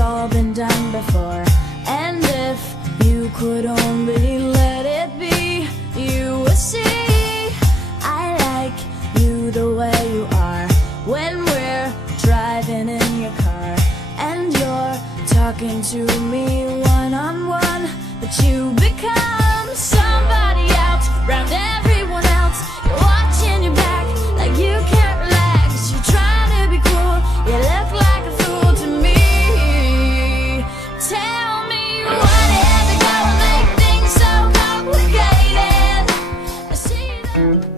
all been done before. And if you could only let it be, you would see I like you the way you are. When we're driving in your car and you're talking to me one-on-one, but you become somebody else around everyone else. You're watching your back like you can't relax. You're trying to be cool, you look like a fool to me. Tell me what is it gonna make things so complicated? I see that.